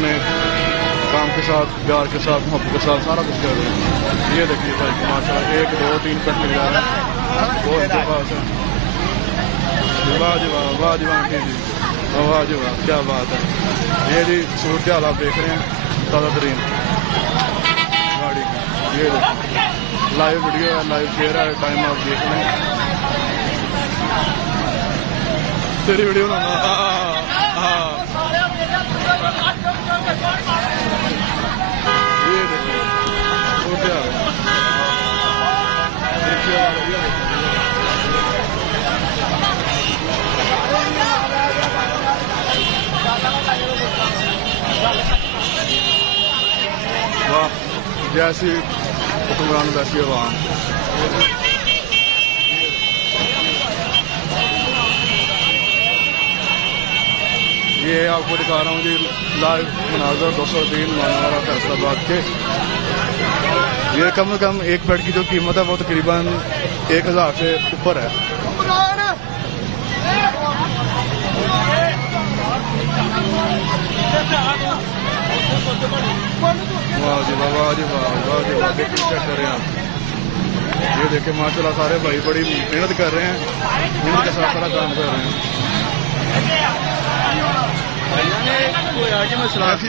अपने काम के साथ, प्यार के साथ, मोहब्बत के साथ सारा कुछ कर रहे हैं। ये देखिए भाई माशाल्लाह 1 2 3 कट मिल जा रहा है बहुत के पास है। वाह जी वाह, वाह जी वाह जी, वाह जी वाह, क्या बात है। ये जी सूरत हाल आप देख रहे हैं ताज़ा तरीन गाड़ी की। ये लाइव वीडियो है, लाइव शेयर है, टाइम आप देख लें। तेरी वीडियो ना ये देखिए सूरत हाल वाह, जैसी हुक्मरान वैसी आवाम। ये आपको दिखा रहा हूँ जी लाइव मनाजर 203 मानारा फैसलाबाद के। ये कम से कम एक बेड की जो कीमत है वो तकरीबन 1000 से ऊपर है। वाह जी वाह, वाह जी वाह, वाह जी वाह, देखिए चेक कर रहे हैं आप। ये देखिए माशाल्लाह सारे भाई बड़ी मेहनत कर रहे हैं, मेहनत के साथ सारा काम कर रहे हैं।